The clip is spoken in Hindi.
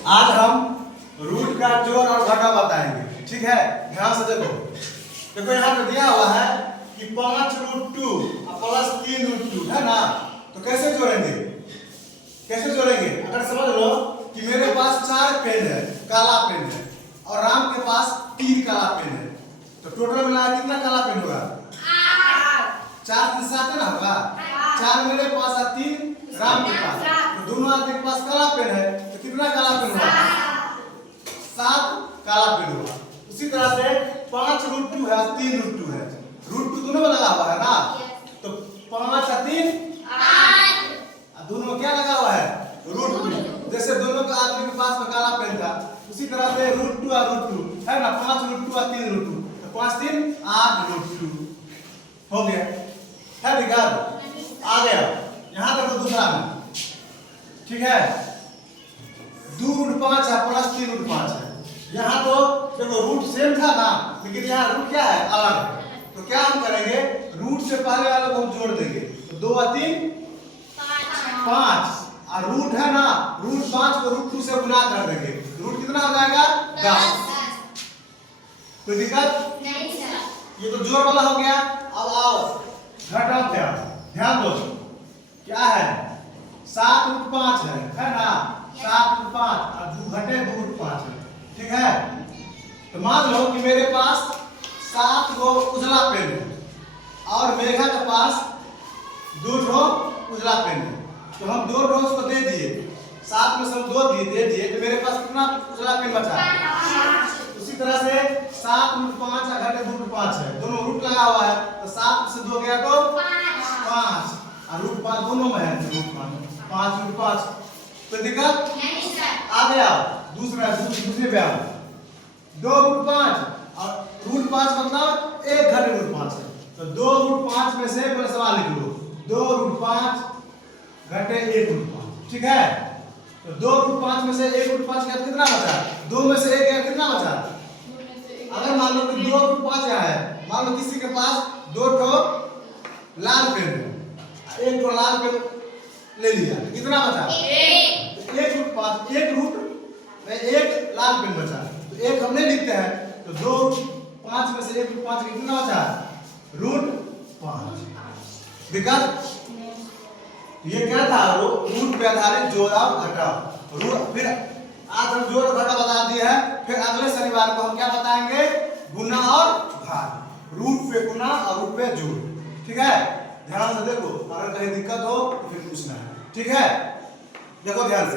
आज हम रूट का जोड़ और घटा बताएंगे। ठीक है, ध्यान से देखो। देखो यहाँ पे दिया हुआ है कि 5√2 प्लस 3√2 है ना। तो कैसे जोड़ेंगे, कैसे जोड़ेंगे? अगर समझ लो कि मेरे पास 4 पेन है, काला पेन है, और राम के पास 3 काला पेन है, तो टोटल मिला कितना काला पेन होगा? 4 3 7 ना होगा। 4 मेरे पास और 3 राम के पास, तो दोनों आदमी के पास काला पेन है, तो कितना काला पेन होगा? 7 काला पेन होगा। उसी तरह से 5√2 है, 3√2 है, √2 दोनों में लगा हुआ है ना, तो 5 और 3 8, दोनों में क्या लगा हुआ है? √2। जैसे दोनों का आदमी के पास में काला पेन था, उसी तरह से √2 और √2 है ना, 5√2 और 3√2, तो 5 3 8√2 हो गया है। दिक्कत आ गया। यहाँ तक तो दूसरा में ठीक है, 2√5 है प्लस 3√5 है। यहाँ तो देखो रूट सेम था ना, लेकिन यहाँ रूट क्या है? अलग है। तो क्या हम करेंगे, रूट से पहले वाले को हम जोड़ देंगे, तो 2 और 3 5, और रूट है ना, √5 को √2 से गुना कर देंगे, रूट कितना हो जाएगा? 10। कोई दिक्कत नहीं सर। ये तो जोड़ वाला हो गया। अब आओ घटा क्या, ध्यान दो क्या है? 7√5 है ना, 7√5 और 2 घटे 2√5 है। ठीक है, तो मान लो कि मेरे पास 7 गो उजला पेन है और मेघा के पास 2 ठो उजला पेन है, तो हम 2 ठो उसको दे दिए, 7 में से हम 2 दे दिए, तो मेरे पास कितना उजला पेन बचा? उसी तरह से 7√5 और घटे 2√5 है, दोनों रूट लगा हुआ है, तो 7 से 2 गया तो 5, और √5 दोनों में है, √5 5√5। तो दिक्कत नहीं सर। आ गया दूसरे व्याम 2√5 और √5 मतलब 1 घटे √5 है, तो 2√5 में से पहले सवाल लिख लो, 2√5 घटे 1√5। ठीक है, तो 2√5 में से 1√5 का कितना बचा? 2 में से 1 कितना बचा? अगर मान लो कि 2√5 यहाँ है, मान लो किसी के पास 2 ठो लाल पेन है, 1 ठो लाल पेन ले लिया, कितना बचा? 1√5, 1 रूट में 1 लाल पेन बचा, तो 1 हम नहीं लिखते हैं, तो 2/5 में से 1√5 कितना बचा? √5। दिक्कत ये क्या था? रूट पे आधारित जोड़ और घटाव। रूट फिर आज हम जोड़ और घटाव बता दिए हैं, फिर अगले शनिवार को हम क्या बताएंगे? गुना और भाग। रूट पे गुना और रूट पे जोड़। ठीक है, ध्यान से देखो, अगर कहीं दिक्कत हो तो फिर पूछना है। ठीक है, देखो ध्यान से।